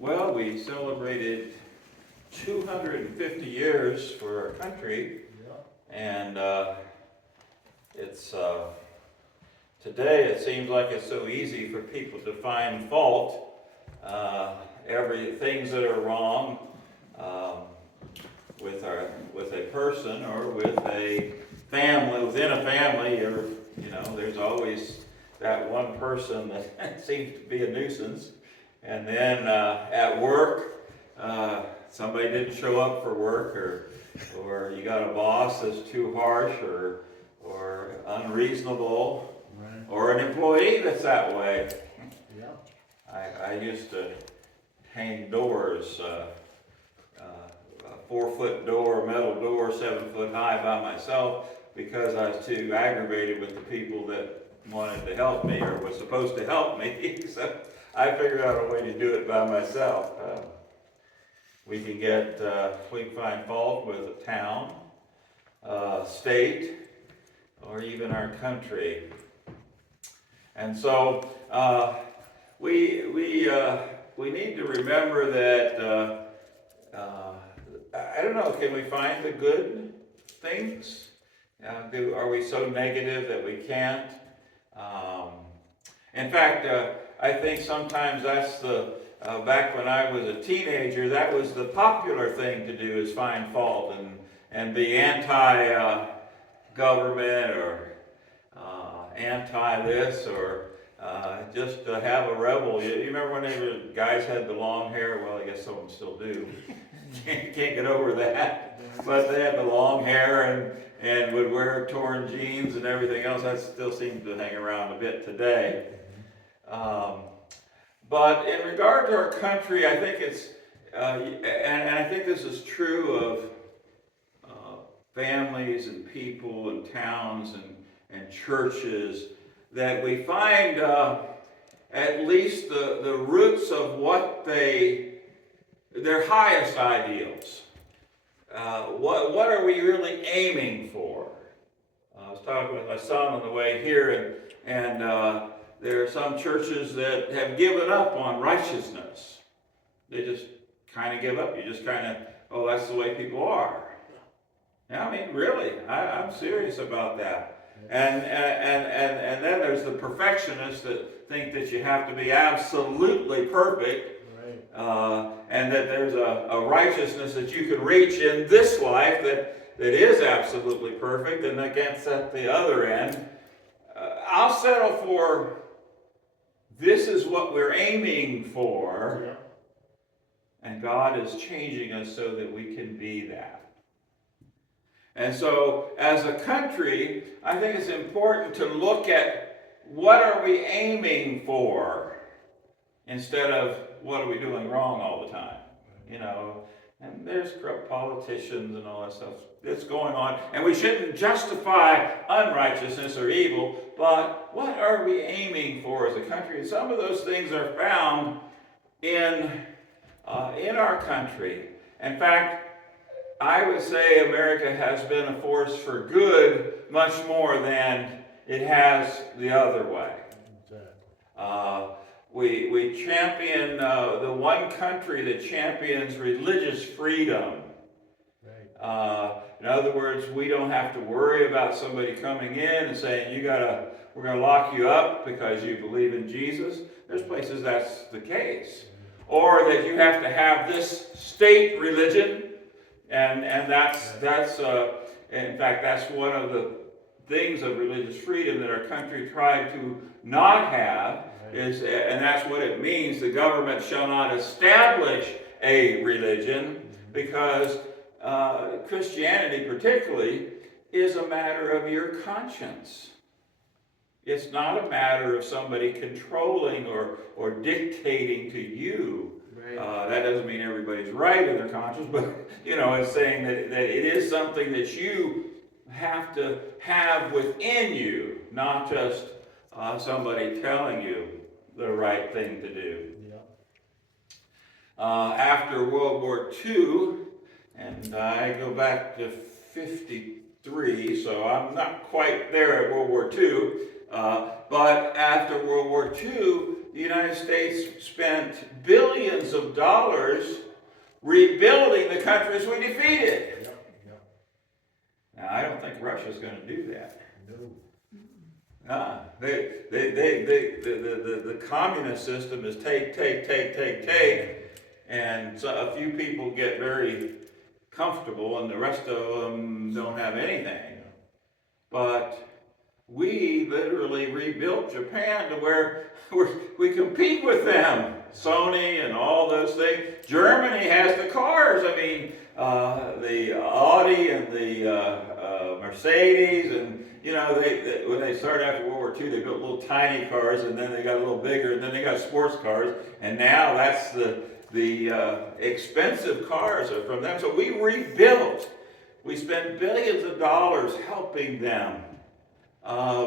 Well, we celebrated 250 years for our country, and it's today it seems like it's so easy for people to find fault, things that are wrong with a person or with a family, within a family, or there's always that one person that seems to be a nuisance. And then at work, somebody didn't show up for work, or you got a boss that's too harsh or unreasonable, Right. or an employee that's that way. Yeah. I used to hang doors, a 4-foot door, metal door, 7 foot high by myself, because I was too aggravated with the people that wanted to help me or was supposed to help me. So I figured out a way to do it by myself. We can find fault with a town, state, or even our country. And so we need to remember that, I don't know, can we find the good things? Are we so negative that we can't? In fact, I think sometimes that's back when I was a teenager, that was the popular thing to do, is find fault and be anti-government or anti-this, or just to have a rebel. You remember when the guys had the long hair? Well, I guess some of them still do. Can't get over that. But they had the long hair and would wear torn jeans and everything else. That still seems to hang around a bit today. But in regard to our country, I think it's, and I think this is true of families and people and towns and churches, that we find at least the roots of what their highest ideals. What are we really aiming for? I was talking with my son on the way here, and there are some churches that have given up on righteousness. They just kind of give up. You just kind of, oh, that's the way people are. Yeah, I mean, really, I'm serious about that. And then there's the perfectionists that think that you have to be absolutely perfect. And that there's a righteousness that you can reach in this life that is absolutely perfect, and against at the other end. I'll settle for this is what we're aiming for, and God is changing us so that we can be that. And so, as a country, I think it's important to look at what are we aiming for instead of what are we doing wrong all the time. And there's corrupt politicians and all that stuff that's going on, and we shouldn't justify unrighteousness or evil, but what are we aiming for as a country? And some of those things are found in our country. In fact, I would say America has been a force for good much more than it has the other way. We champion the one country that champions religious freedom. In other words, we don't have to worry about somebody coming in and saying, we're going to lock you up because you believe in Jesus. There's places that's the case. Or that you have to have this state religion, and that's in fact, that's one of the things of religious freedom that our country tried to not have. And that's what it means. The government shall not establish a religion, because Christianity particularly is a matter of your conscience. It's not a matter of somebody controlling or dictating to you. That doesn't mean everybody's right in their conscience, but it's saying that it is something that you have to have within you, not just somebody telling you the right thing to do. After World War II, and I go back to 53, so I'm not quite there at World War II, but after World War II, the United States spent billions of dollars rebuilding the countries we defeated. Yep, yep. Now, I don't think Russia's going to do that. No. The communist system is take, and so a few people get very comfortable, and the rest of them don't have anything. But we literally rebuilt Japan to where we compete with them. Sony and all those things. Germany has the cars. I mean, the Audi and the Mercedes, and you know, when they started after World War II, they built little tiny cars, and then they got a little bigger, and then they got sports cars, and now that's the expensive cars are from them. So we rebuilt. We spent billions of dollars helping them.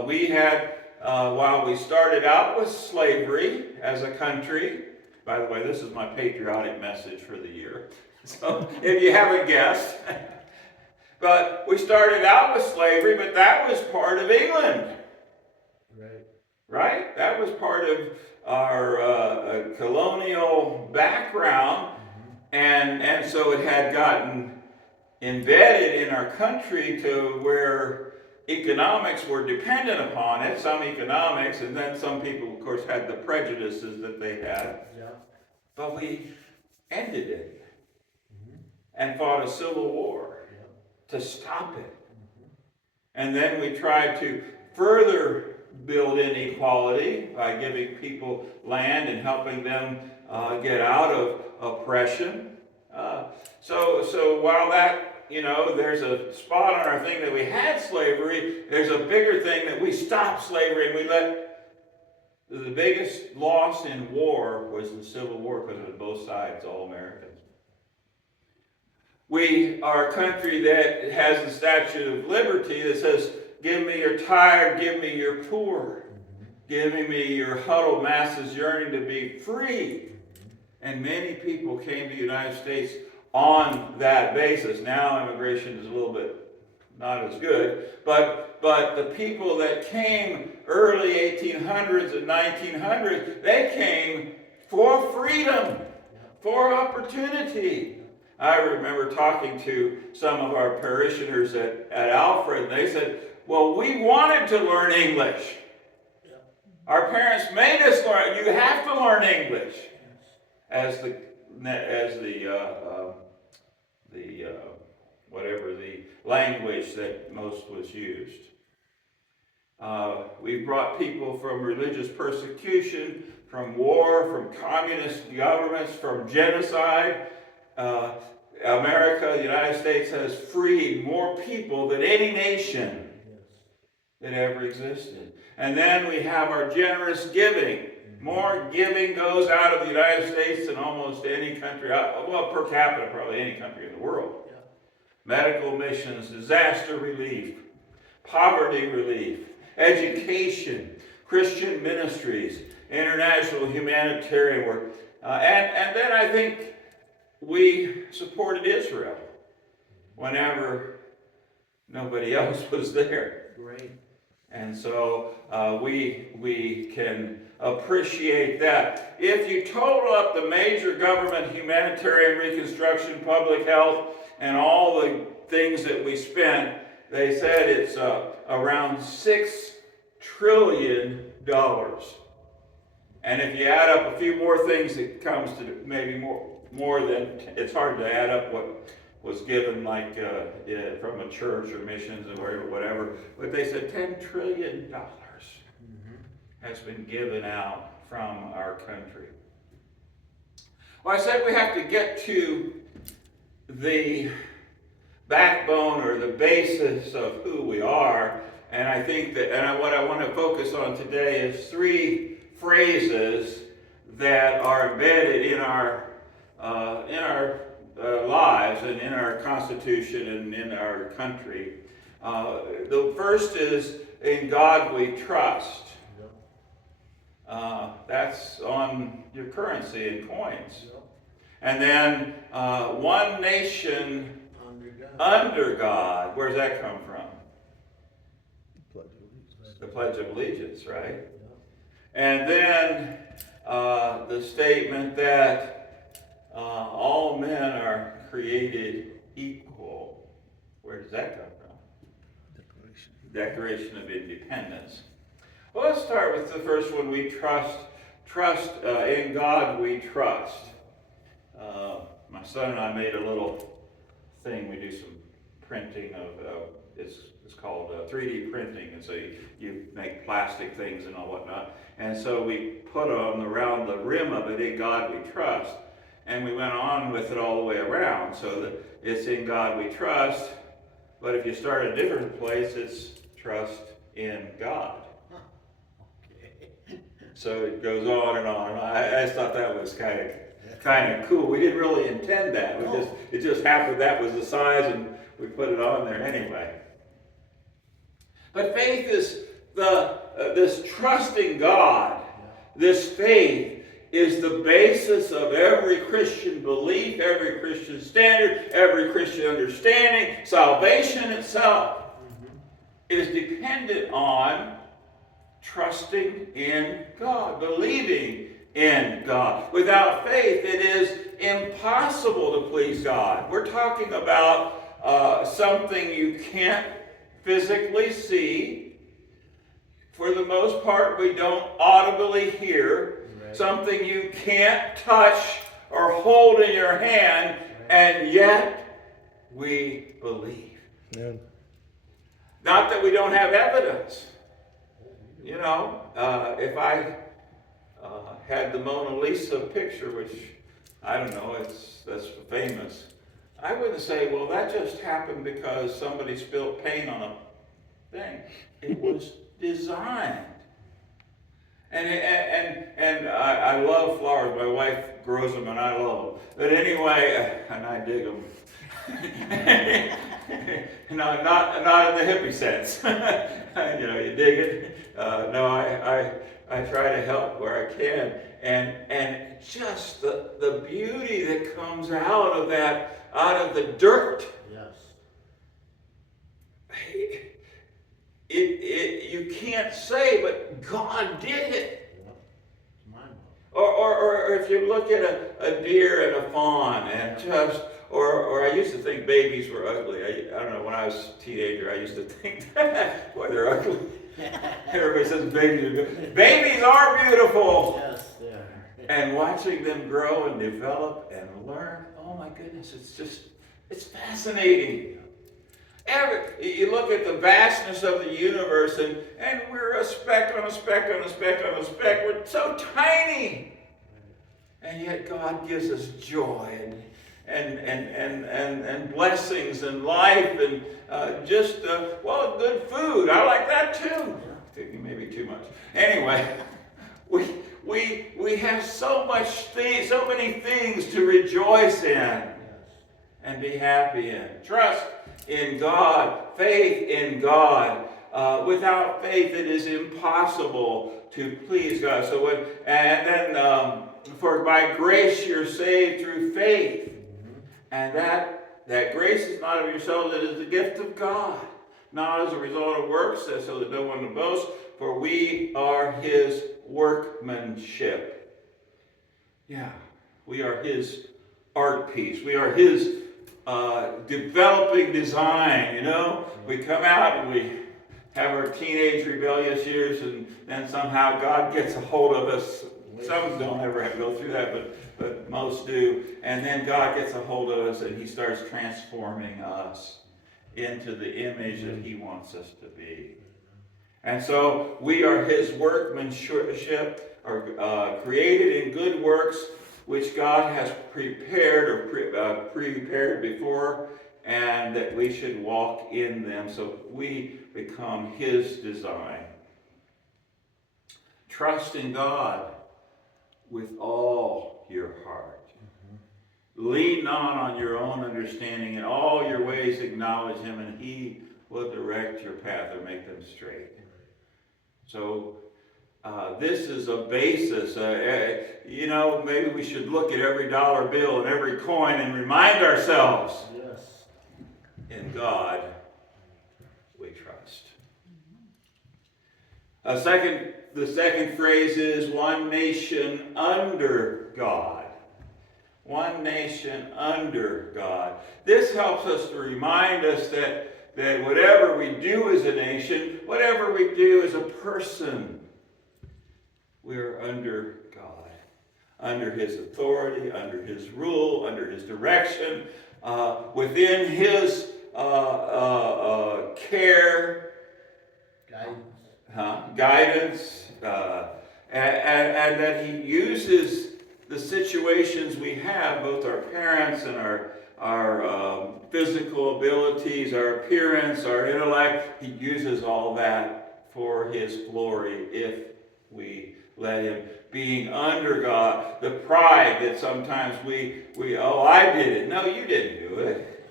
We had, while we started out with slavery as a country, by the way, this is my patriotic message for the year, so if you haven't guessed, but we started out with slavery, but that was part of England. Right. Right? That was part of our colonial background, and so it had gotten embedded in our country to where economics were dependent upon it, some economics, and then some people, of course, had the prejudices that they had. Yeah. But we ended it and fought a civil war to stop it. And then we tried to further build inequality by giving people land and helping them get out of oppression. So while that, you know, there's a spot on our thing that we had slavery, there's a bigger thing that we stopped slavery and we let the biggest loss in war was the Civil War because it was both sides, all Americans. We are a country that has the Statue of Liberty that says, give me your tired, give me your poor, giving me your huddled masses yearning to be free. And many people came to the United States on that basis. Now immigration is a little bit not as good, but the people that came early 1800s and 1900s, they came for freedom, for opportunity. I remember talking to some of our parishioners at Alfred, and they said, well, we wanted to learn English. Our parents made us learn. You have to learn English as the language that most was used. We brought people from religious persecution, from war, from communist governments, from genocide. America, the United States, has freed more people than any nation that ever existed. And then we have our generous giving. More giving goes out of the United States than almost any country, well, per capita, probably any country in the world. Yeah. Medical missions, disaster relief, poverty relief, education, Christian ministries, international humanitarian work. And then I think we supported Israel whenever nobody else was there. Great. And so we can appreciate that. If you total up the major government, humanitarian, reconstruction, public health, and all the things that we spent, they said it's around $6 trillion. And if you add up a few more things, it comes to maybe more than, it's hard to add up what was given like from a church or missions or whatever, but they said $10 trillion has been given out from our country. Well, I said we have to get to the backbone or the basis of who we are, and I think that, and what I want to focus on today is three phrases that are embedded in our lives and in our Constitution and in our country. The first is, in God we trust. That's on your currency and coins. And then one nation under God. Where's that come from? The Pledge of Allegiance, right? And then the statement that all men are created equal. Where does that come from? Declaration of Independence. Well, let's start with the first one. We trust. In God we trust. My son and I made a little thing. We do some printing of, it's called 3D printing, and so you make plastic things and all whatnot. And so we put on around the rim of it, in God we trust. And we went on with it all the way around, so that it's in God we trust. But if you start a different place, it's trust in God. So it goes on and on. I just thought that was kind of cool. We didn't really intend that. It just happened that was the size, and we put it on there anyway. But faith is this trusting God. This faith is the basis of every Christian belief, every Christian standard, every Christian understanding. Salvation itself is dependent on trusting in God, believing in God. Without faith, it is impossible to please God. We're talking about something you can't physically see. For the most part, we don't audibly hear. Right. Something you can't touch or hold in your hand, and yet we believe. Yeah. Not that we don't have evidence. You know, if I had the Mona Lisa picture, which I don't know, that's famous, I wouldn't say, well, that just happened because somebody spilled paint on a thing. It was designed. And I love flowers. My wife grows them, and I love them. But anyway, and I dig them. No, not in the hippie sense. You dig it. No, I try to help where I can, and just the beauty that comes out of that, out of the dirt. Yes. You can't say, but God did it. Or if you look at a deer and a fawn, and just, or I used to think babies were ugly. I don't know, when I was a teenager, I used to think that, boy, they're ugly. Everybody says babies are good. Babies are beautiful. Yes, they are. And watching them grow and develop and learn, oh my goodness, it's fascinating. You look at the vastness of the universe, and we're a speck on a speck on a speck on a speck. We're so tiny. And yet God gives us joy and blessings and life and good food. I like that too. Maybe too much. Anyway, we have so many things to rejoice in and be happy in. Trust in God, faith in God. Without faith, it is impossible to please God. For by grace you're saved through faith, and that grace is not of yourselves; it is the gift of God, not as a result of works, so that no one will boast. For we are His workmanship. Yeah, we are His art piece. We are His developing design, We come out and we have our teenage rebellious years, and then somehow God gets a hold of us. Some don't ever have to go through that, but most do. And then God gets a hold of us, and He starts transforming us into the image that He wants us to be. And so we are His workmanship, created in good works, which God has prepared prepared before, and that we should walk in them, so we become His design. Trust in God with all your heart. Lean not on your own understanding. In all your ways acknowledge Him, and He will direct your path or make them straight. So this is a basis. Maybe we should look at every dollar bill and every coin and remind ourselves, yes, in God we trust. Second the second phrase is one nation under God. One nation under God. This helps us to remind us that whatever we do as a nation, whatever we do as a person, we're under God. Under His authority, under His rule, under His direction, within His care, guidance, and that He uses the situations we have, both our parents and our physical abilities, our appearance, our intellect. He uses all that for His glory if we let Him. Being under God, the pride that sometimes we oh, I did it. No, you didn't do it.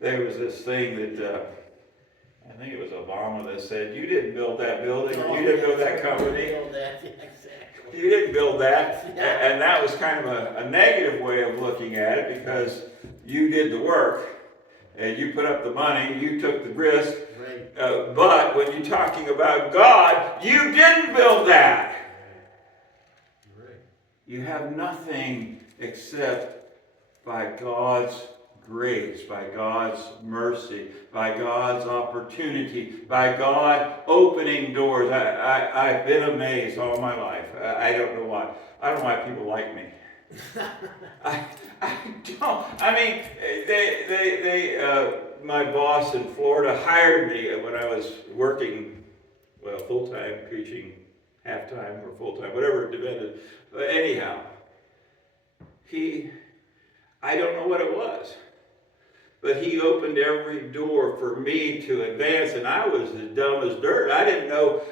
There was this thing that I think it was Obama that said, you didn't build that building, or you didn't build that company. You didn't build that. And that was kind of a negative way of looking at it, because you did the work and you put up the money, you took the risk. Right. But when you're talking about God, you didn't build that. Right. You have nothing except by God's grace, by God's mercy, by God's opportunity, by God opening doors. I've been amazed all my life. I don't know why. I don't know why people like me. I don't. I mean, my boss in Florida hired me when I was working, well, full-time, preaching half-time or full-time, whatever it depended. But anyhow, I don't know what it was, but he opened every door for me to advance, and I was as dumb as dirt. I didn't know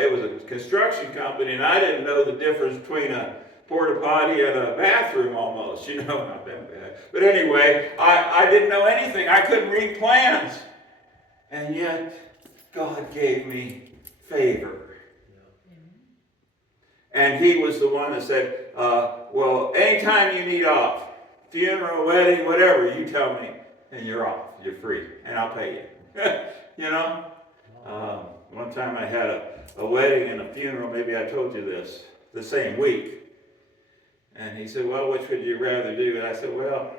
it was a construction company, and I didn't know the difference between a porta potty and a bathroom almost, not that bad. But anyway, I didn't know anything. I couldn't read plans. And yet, God gave me favor. And He was the one that said, well, anytime you need off, funeral, wedding, whatever, you tell me, and you're off. You're free, and I'll pay you. One time I had a wedding and a funeral, maybe I told you this, the same week. And he said, well, which would you rather do? And I said, well,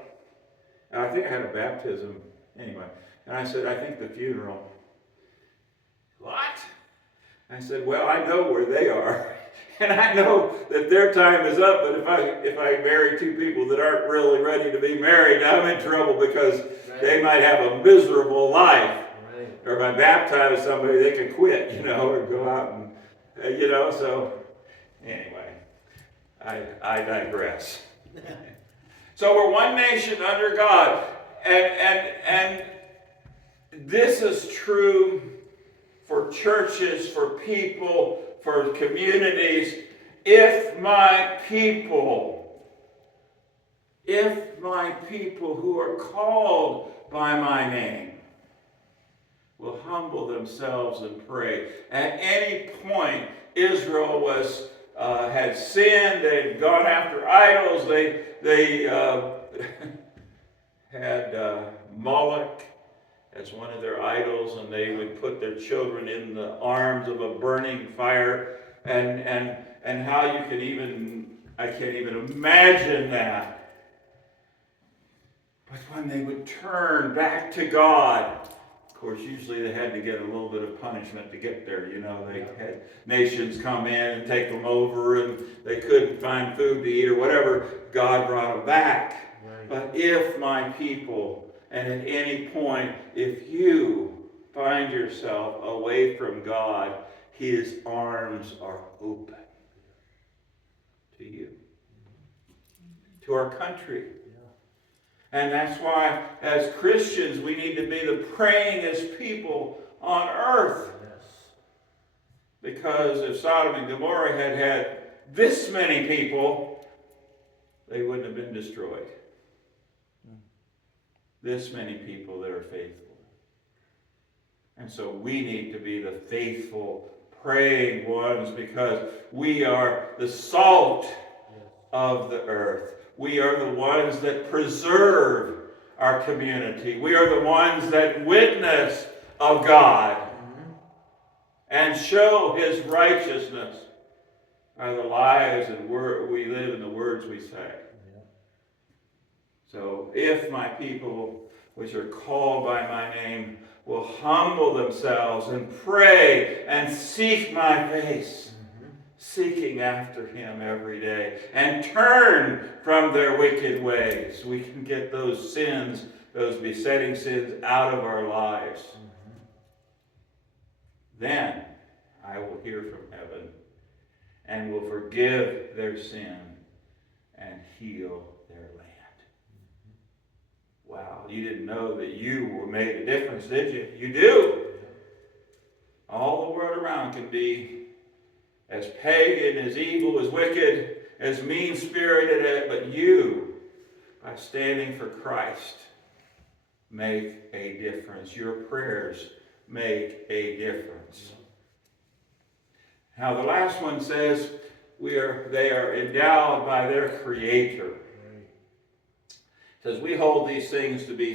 I think I had a baptism anyway. And I said, I think the funeral. What? I said, well, I know where they are. And I know that their time is up, but if I marry two people that aren't really ready to be married, I'm in trouble, because they might have a miserable life. Right. Or if I baptize somebody, they can quit, or go out and, so anyway, I digress. So we're one nation under God, and this is true for churches, for people, for communities. If my people who are called by my name will humble themselves and pray. At any point, Israel had sinned. They'd gone after idols. They had Moloch as one of their idols, and they would put their children in the arms of a burning fire, and how you could I can't even imagine that. But when they would turn back to God, of course, usually they had to get a little bit of punishment to get there. They had nations come in and take them over, and they couldn't find food to eat or whatever. God brought them back. Right. But if my people, and at any point, if you find yourself away from God, His arms are open to you, to our country. And that's why, as Christians, we need to be the prayingest people on earth. Yes. Because if Sodom and Gomorrah had had this many people, they wouldn't have been destroyed. This many people that are faithful. And so we need to be the faithful, praying ones, because we are the salt of the earth. We are the ones that preserve our community. We are the ones that witness of God. Mm-hmm. and show his righteousness are the lives and we live in the words we say. So if my people, which are called by my name, will humble themselves and pray and seek my face, seeking after him every day, and turn from their wicked ways, we can get those sins, those besetting sins, out of our lives. Then I will hear from heaven and will forgive their sin and heal their land. Wow, you didn't know that you made a difference, did you? You do. All the world around can be as pagan, as evil, as wicked, as mean-spirited, but you, by standing for Christ, make a difference. Your prayers make a difference. Now the last one says they are endowed by their Creator. It says we hold these things to be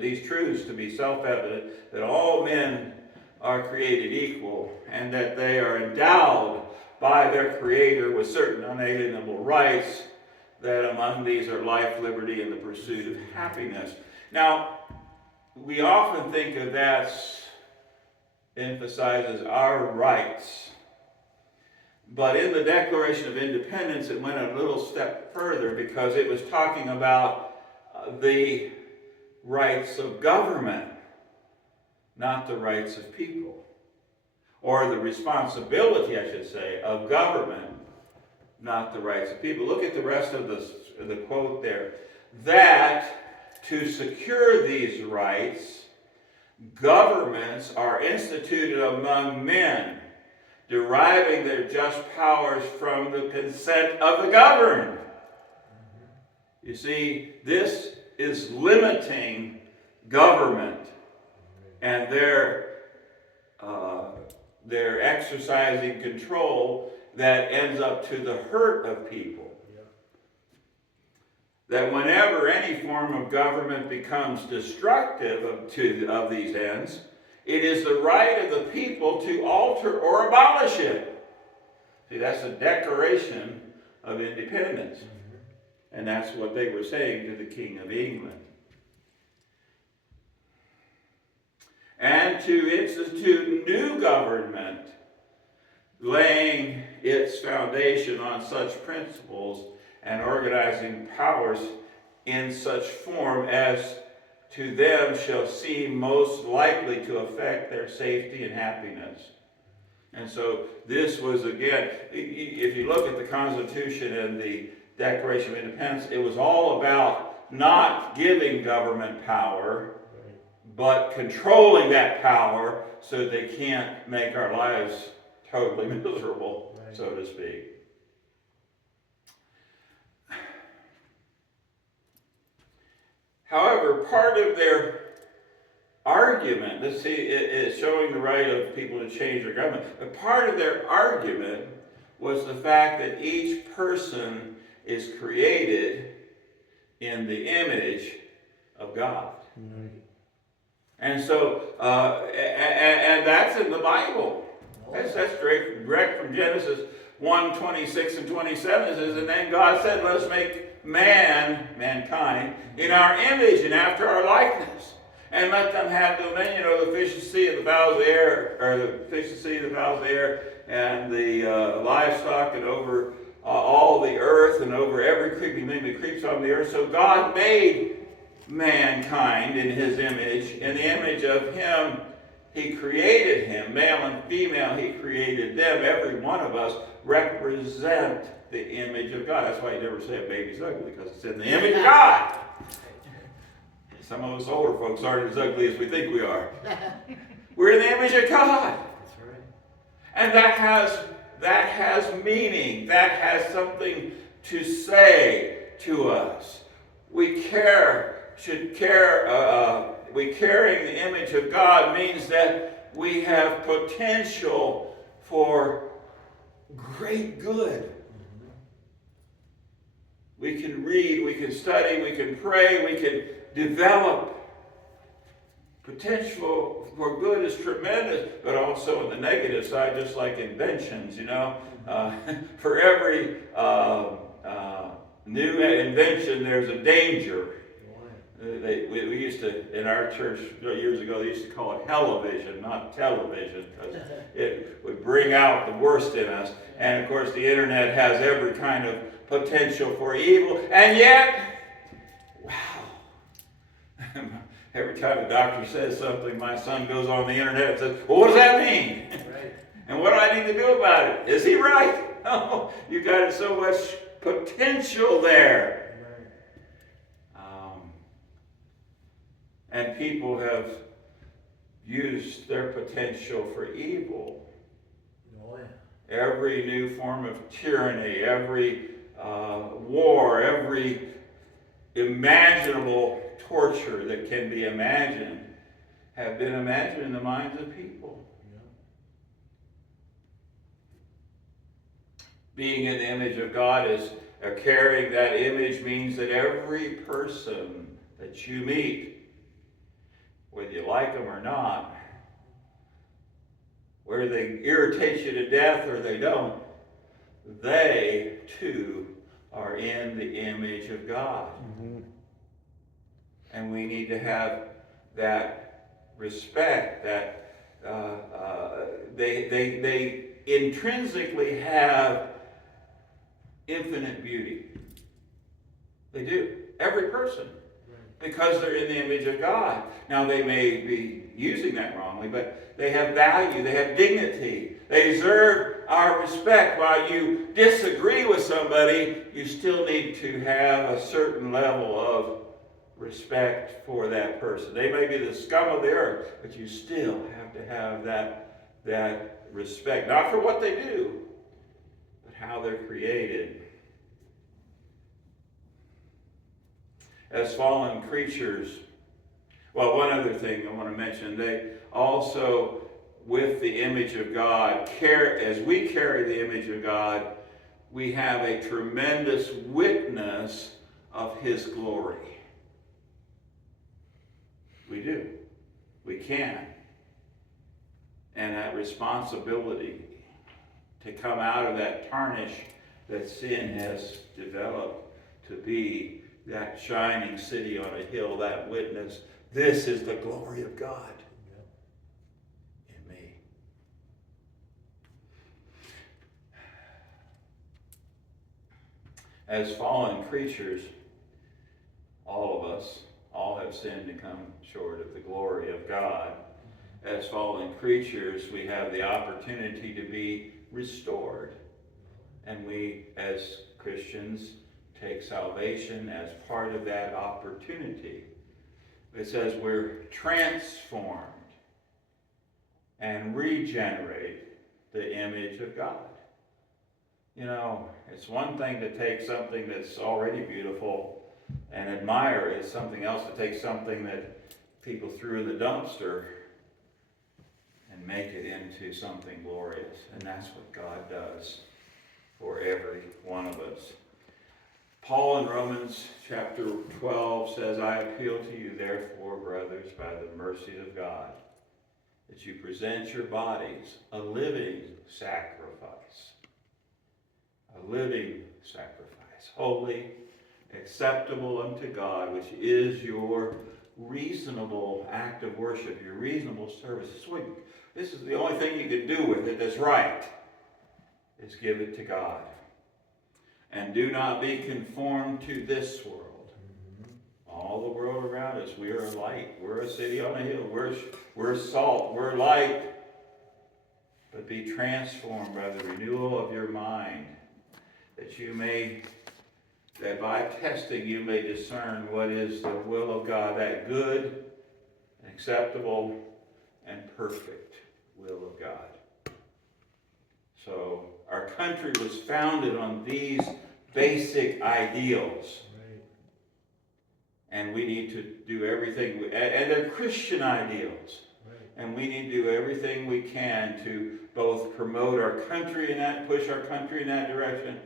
these truths to be self-evident, that all men are created equal, and that they are endowed by their Creator with certain unalienable rights, that among these are life, liberty, and the pursuit of happiness. Now, we often think of that emphasizes our rights. But in the Declaration of Independence, it went a little step further, because it was talking about the rights of government, not the rights of people. Or the responsibility, I should say, of government, not the rights of people. Look at the rest of the quote there. That to secure these rights, governments are instituted among men, deriving their just powers from the consent of the governed. You see, this is limiting government and their exercising control that ends up to the hurt of people. That whenever any form of government becomes destructive of these ends, it is the right of the people to alter or abolish it. See, that's the Declaration of Independence. And that's what they were saying to the King of England. And to institute new government, laying its foundation on such principles and organizing powers in such form as to them shall seem most likely to affect their safety and happiness. And so this was, again, if you look at the Constitution and the Declaration of Independence, it was all about not giving government power, but controlling that power so they can't make our lives totally miserable, so to speak. However, part of their argument, let's see, it is showing the right of people to change their government, but part of their argument was the fact that each person is created in the image of God. And so, and that's in the Bible. That's direct from Genesis 1:26 and 27. It says, and then God said, let us make mankind, in our image and after our likeness, and let them have dominion over the fish of the sea and the fowls of the air, or the fish of the sea, the fowls of the air, and the livestock, and over all the earth, and over every creeping thing that creeps on the earth. So God made mankind in his image. In the image of him, he created him. Male and female, he created them. Every one of us represent the image of God. That's why you never say a baby's ugly, because it's in the image of God. Some of us older folks aren't as ugly as we think we are. We're in the image of God. That's right. And that has meaning. That has something to say to us. We carrying the image of God means that we have potential for great good. We can read, we can study, we can pray, we can develop potential for good is tremendous, but also on the negative side, just like inventions, for every new invention, there's a danger. We used to, in our church years ago, they used to call it television, not television, because it would bring out the worst in us. And of course, the internet has every kind of potential for evil, and yet, wow. Every time a doctor says something, my son goes on the internet and says, well, what does that mean? Right. And what do I need to do about it? Is he right? No, you got so much potential there. And people have used their potential for evil. Oh, yeah. Every new form of tyranny, every war, every imaginable torture that can be imagined have been imagined in the minds of people. Yeah. Being in the image of God is carrying that image means that every person that you meet, whether you like them or not, whether they irritate you to death or they don't, they too are in the image of God. Mm-hmm. And we need to have that respect, that they intrinsically have infinite beauty. They do. Every person. Because they're in the image of God. Now, they may be using that wrongly, but they have value, they have dignity, they deserve our respect. While you disagree with somebody, you still need to have a certain level of respect for that person. They may be the scum of the earth, but you still have to have that respect, not for what they do, but how they're created. As fallen creatures, well, one other thing I want to mention, they also, with the image of God, as we carry the image of God, we have a tremendous witness of His glory. We do. We can. And that responsibility to come out of that tarnish that sin has developed, to be that shining city on a hill, that witness. This is the glory of God in me. As fallen creatures, all of us, all have sinned and come short of the glory of God. As fallen creatures, we have the opportunity to be restored. And we, as Christians, take salvation as part of that opportunity. It says we're transformed and regenerate the image of God. It's one thing to take something that's already beautiful and admire it. It's something else to take something that people threw in the dumpster and make it into something glorious. And that's what God does for every one of us. Paul in Romans chapter 12 says, I appeal to you, therefore, brothers, by the mercies of God, that you present your bodies a living sacrifice, holy, acceptable unto God, which is your reasonable act of worship, your reasonable service. This is the only thing you can do with it that's right, is give it to God. And do not be conformed to this world. Mm-hmm. All the world around us, we are a light. We're a city on a hill. We're salt. We're light. But be transformed by the renewal of your mind, that by testing you may discern what is the will of God, that good, acceptable, and perfect will of God. So our country was founded on these basic ideals. Right. And we need to do everything, and they're Christian ideals. Right. And we need to do everything we can to both promote our country in that, push our country in that direction,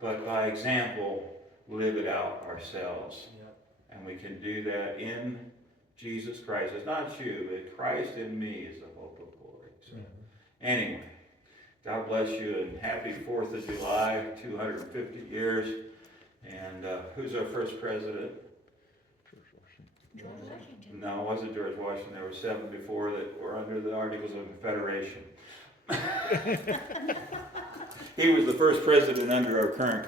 but by example, live it out ourselves. Yep. And we can do that in Jesus Christ. It's not you, but Christ in me is the hope of glory. So, anyway, God bless you and happy 4th of July, 250 years. And who's our first president? George Washington. No, it wasn't George Washington. There were 7 before that were under the Articles of Confederation. He was the first president under our current